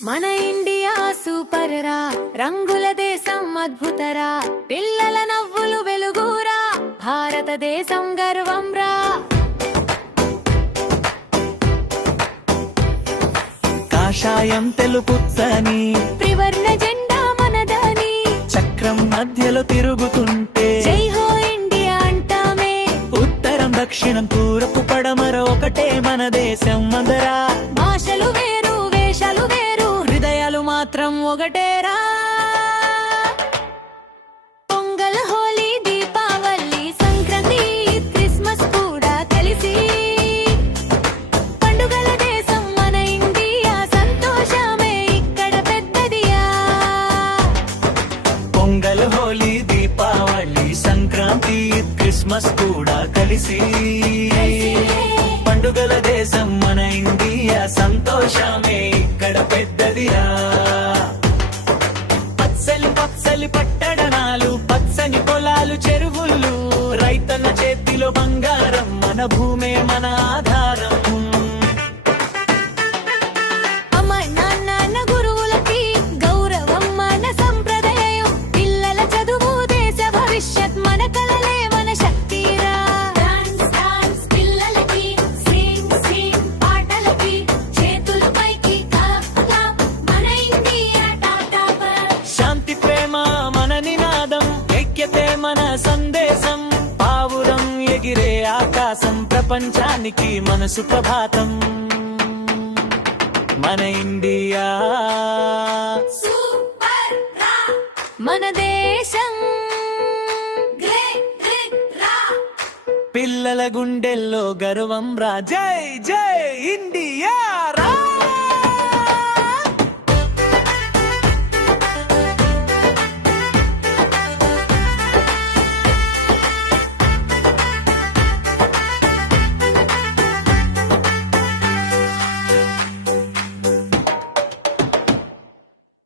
మన India super రా, రంగుల దేశం అద్భుతరా, పిల్లల నవ్వులు వెలుగురా, భారతదేశం గర్వం రా. కాషాయం తెలుపుచ్చని త్రివర్ణ జెండా మనదని, చక్రం మధ్యలో తిరుగుతుంటే జై హో ఇండియా అంటామే. ఉత్తరం దక్షిణం తూర్పు పడమర ఒకటే మన దేశం అందరా. భాషలు వేరు వేషాలు వేరు, హృదయాలు మాత్రం ఒకటేరా. పొంగల్ హోలీ దీపావళి సంక్రాంతి క్రిస్మస్ కూడా కలిసి, పండుగల దేశం మన ఇండియా, సంతోషమే ఇక్కడ పెద్దదియా. పొంగల్ హోలీ దీపావళి సంక్రాంతి క్రిస్మస్ కూడా కలిసి, పండుగల దేశం మన ఇండియా, సంతోషమే ఇక్కడ పెద్దదిరా. పచ్చలి పచ్చలి పట్టణాలు, పచ్చని పొలాలు చెరువులు, రైతన్న చేతిలో బంగారం, మన భూమే మన ఆధారం. అమ్మ నాన్న గురువులకి గౌరవం మన సంప్రదాయం, పిల్లల చదువు దేశ భవిష్యత్, మన కలలే మన శక్తిరా. డాన్స్ డాన్స్ పిల్లలకి, సింగ్ సింగ్ పాటలకి, చేతులు పైకి క్లాప్ క్లాప్, మన ఇండియా టాటాపర్. శాంతి ప్రేమ మన నినాదం, ఐక్యతే మన సందేశం, పావురం ఎగిరే ఆకాశం, ప్రపంచానికి మన సుప్రభాతం. మన ఇండియా సూపర్ రా, మన దేశం గ్రేట్ రా. పిల్లల గుండెల్లో గర్వం రా. జై జై ఇండియా రా.